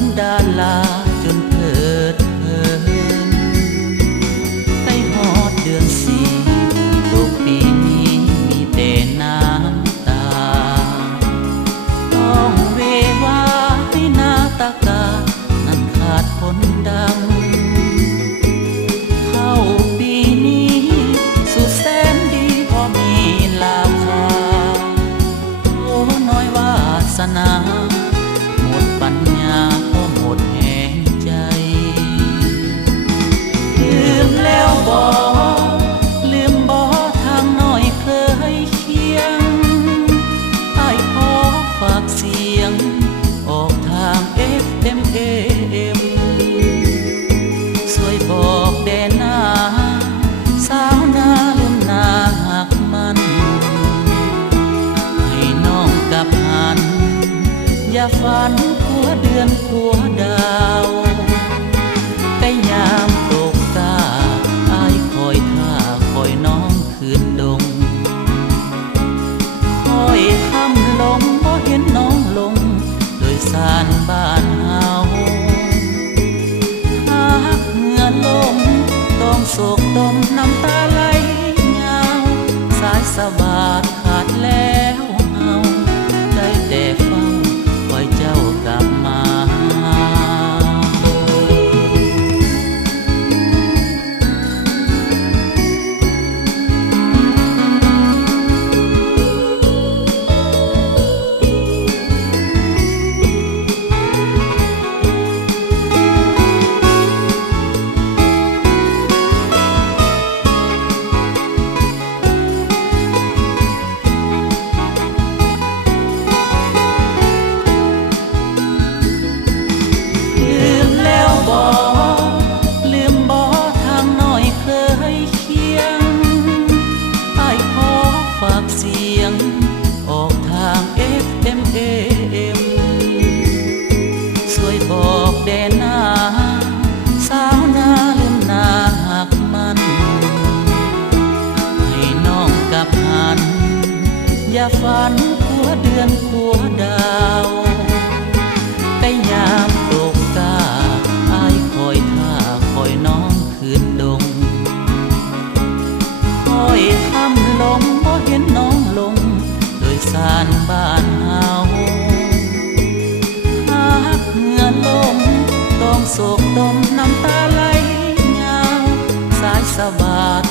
งดาลาจนเพิดเพลินใกล้ฮอดเดือนสี่ตกปีนี้มีแต่น้ำตาต้องเววาให้นาตากานั้นขาดคนดังเข้าปีนี้สุดแสนดีพอมีราคาโอ้น้อยวาสนาหมดปัญญาก็หมดแห่งใจลืมแล้วลืมบ่ทางน้อยเคยเคียงอ้ายขอฝากเสียงออกทาง FM ช่วยบอกแด่นาสาวนาลืมนาหักมันให้น้องกลับหันอย่าฝันขัวเดือนขัวดาวแต่ยามตกตาอ้ายคอยท่าคอยน้องคืนดงคอยคำลงบ่เห็นน้องลงโดยสารบ้านเฮาหากเหงื่อลงต้องโศกตมน้ำตาไหลยาวสายสะบาดขาดแล้วเฮาได้แต่เฝ้าคอยเจ้ากลับมาลืมบ่ทางน้อยเคยเคียงอ้ายขอฝากเสียงออกทาง FM ช่วยบอกแด่นาสาวนาลืมนาหักมันให้น้องกลับหันอย่าฝันขัวเดือนขัวดาวแต่ยามตกตาอ้ายคอยท่าคอยน้องคืนดงคอยคำลงบ่เห็นน้องลงโดยสารบ้านเฮาหากเหงื่อลงต้องโศกตมน้ำตาไหลยาวสายสะบาด